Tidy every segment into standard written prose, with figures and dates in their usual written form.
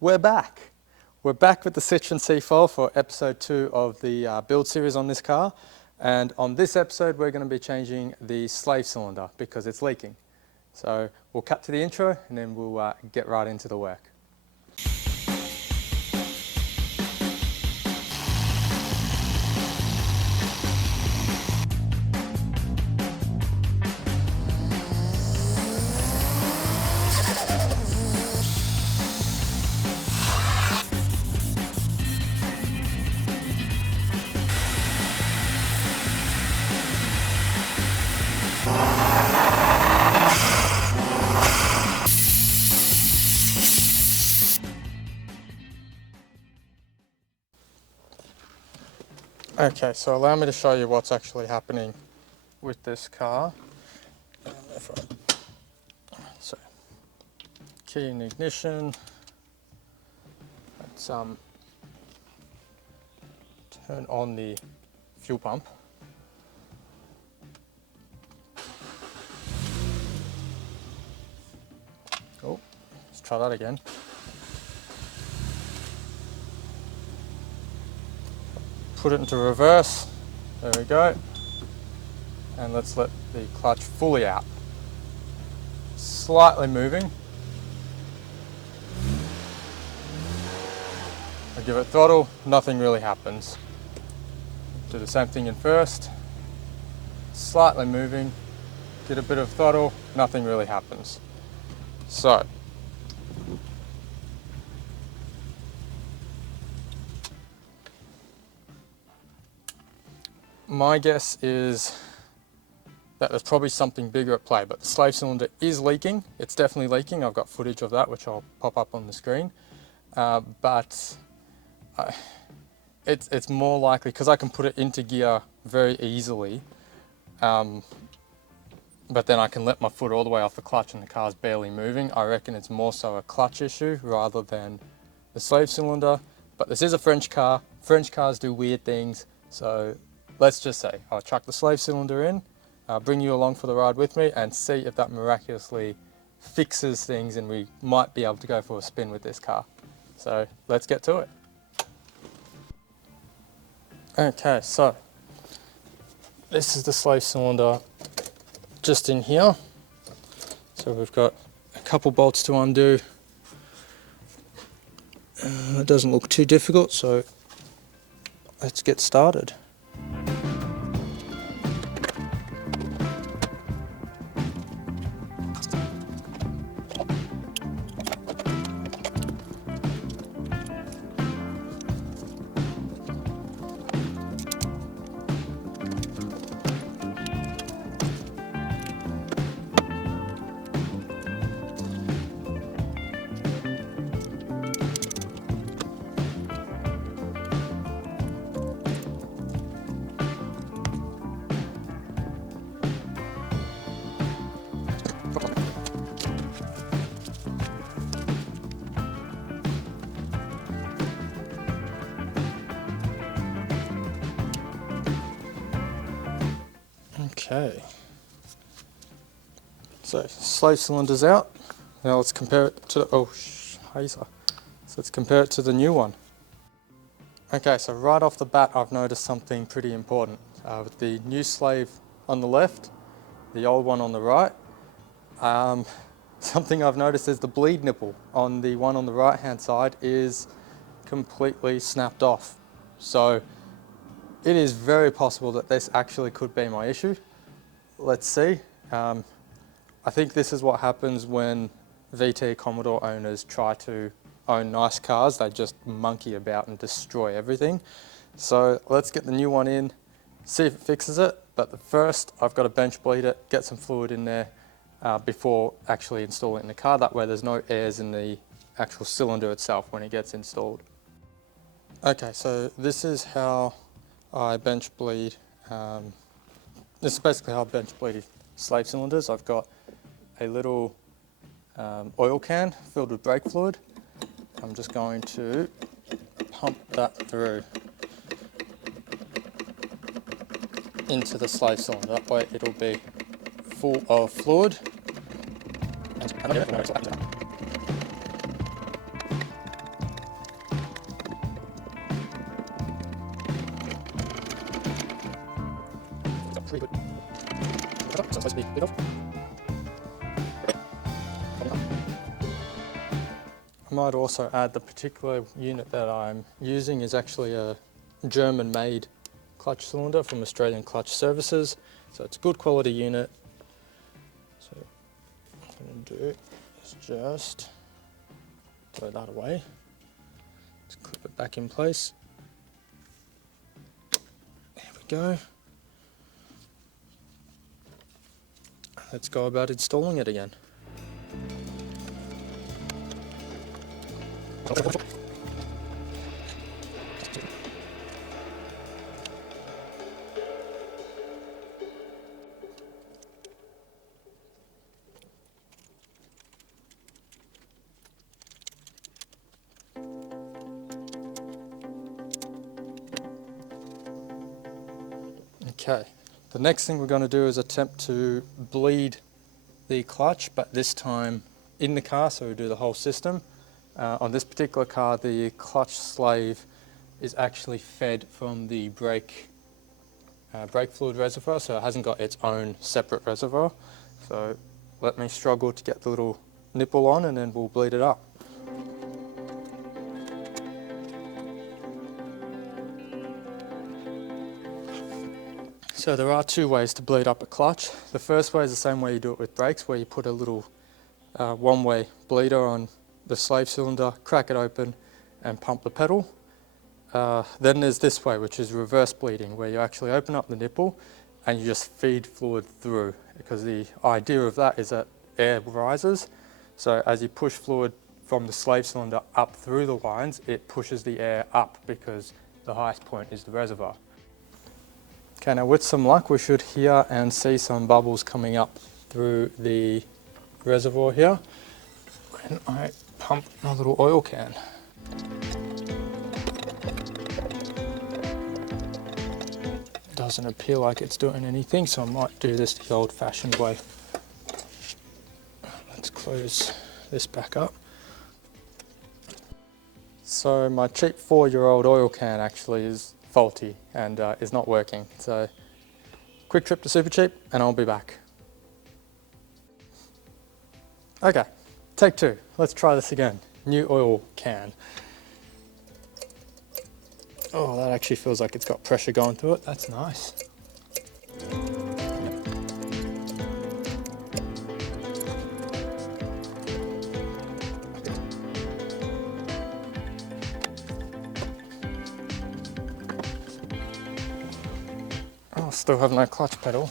We're back. We're back with the Citroen C4 for episode 2 of the build series on this car. And on this episode, we're going to be changing the slave cylinder because it's leaking. So we'll cut to the intro and then we'll get right into the work. Okay, so allow me to show you what's actually happening with this car. So, key in ignition. Let's turn on the fuel pump. Oh, let's try that again. Put it into reverse, there we go, and let's let the clutch fully out. Slightly moving. I give it throttle, nothing really happens. Do the same thing in first, slightly moving, get a bit of throttle, nothing really happens. So, my guess is that there's probably something bigger at play, but the slave cylinder is leaking. It's definitely leaking. I've got footage of that, which I'll pop up on the screen. It's more likely, because I can put it into gear very easily, but then I can let my foot all the way off the clutch and the car's barely moving. I reckon it's more so a clutch issue rather than the slave cylinder. But this is a French car. French cars do weird things, so let's just say I'll chuck the slave cylinder in, bring you along for the ride with me and see if that miraculously fixes things and we might be able to go for a spin with this car. So let's get to it. Okay, so this is the slave cylinder just in here. So we've got a couple bolts to undo. It doesn't look too difficult, so let's get started. Okay, so slave cylinder's out. Now let's compare it to so let's compare it to the new one. Okay, so right off the bat I've noticed something pretty important. With the new slave on the left, the old one on the right, something I've noticed is the bleed nipple on the one on the right hand side is completely snapped off. So it is very possible that this actually could be my issue. Let's see. I think this is what happens when VT Commodore owners try to own nice cars. They just monkey about and destroy everything. So let's get the new one in, see if it fixes it. But first, I've got to bench bleed it, get some fluid in there before actually installing it in the car. That way there's no airs in the actual cylinder itself when it gets installed. Okay, so this is how I bench bleed. This is basically how I bench bleed slave cylinders. I've got a little oil can filled with brake fluid. I'm just going to pump that through into the slave cylinder. That way it'll be full of fluid. supposed to be big off. I might also add the particular unit that I'm using is actually a German-made clutch cylinder from Australian Clutch Services. So it's a good quality unit. So what I'm going to do is just throw that away. Just clip it back in place. There we go. Let's go about installing it again. Okay, the next thing we're going to do is attempt to bleed the clutch, but this time in the car, so we do the whole system. On this particular car, the clutch slave is actually fed from the brake fluid reservoir, so it hasn't got its own separate reservoir. So let me struggle to get the little nipple on and then we'll bleed it up. So there are two ways to bleed up a clutch. The first way is the same way you do it with brakes, where you put a little one-way bleeder on the slave cylinder, crack it open and pump the pedal. Then there's this way, which is reverse bleeding, where you actually open up the nipple and you just feed fluid through, because the idea of that is that air rises. So as you push fluid from the slave cylinder up through the lines, it pushes the air up because the highest point is the reservoir. Okay, now with some luck we should hear and see some bubbles coming up through the reservoir here when I pump my little oil can. Doesn't appear like it's doing anything, so I might do this the old-fashioned way. Let's close this back up. So my cheap 4-year-old oil can actually is faulty and is not working. So quick trip to Supercheap and I'll be back. Okay, take two. Let's try this again. New oil can. Oh, that actually feels like it's got pressure going through it. That's nice. Oh, still have no clutch pedal.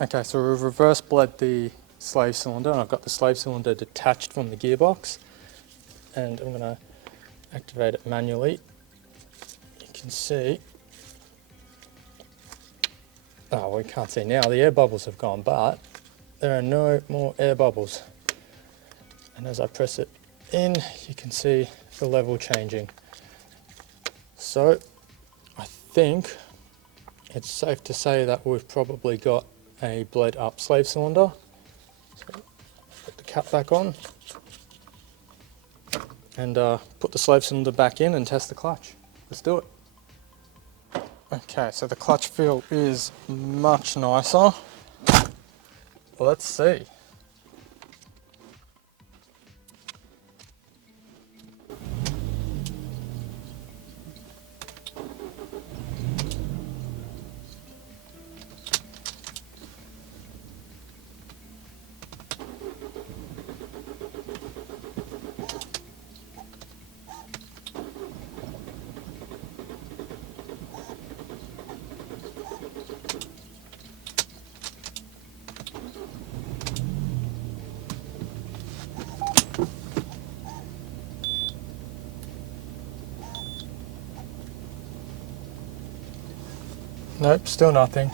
Okay, so we've reverse bled the slave cylinder, and I've got the slave cylinder detached from the gearbox, and I'm going to activate it manually. You can see, oh, we can't see now, the air bubbles have gone, but there are no more air bubbles. And as I press it in, you can see the level changing. So I think it's safe to say that we've probably got a bled up slave cylinder. So put the cap back on and put the slave cylinder back in and test the clutch. Let's do it. Okay, so the clutch feel is much nicer. Let's see. Nope, still nothing.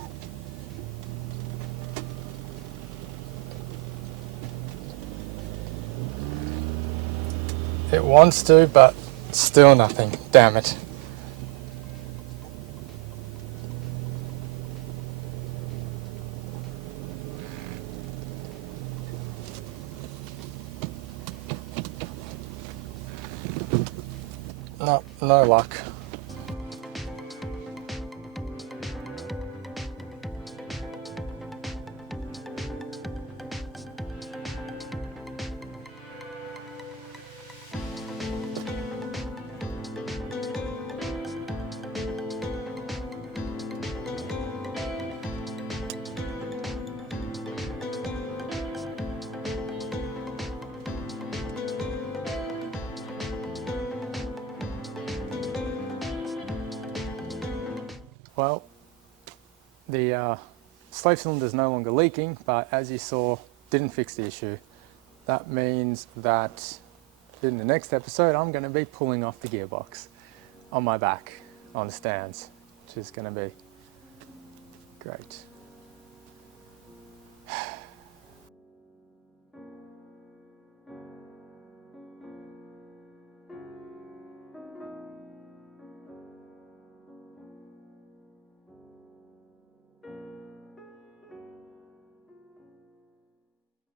It wants to, but still nothing. Damn it. No, no luck. Well, the slave cylinder is no longer leaking, but as you saw, didn't fix the issue. That means that in the next episode, I'm going to be pulling off the gearbox on my back on stands, which is going to be great.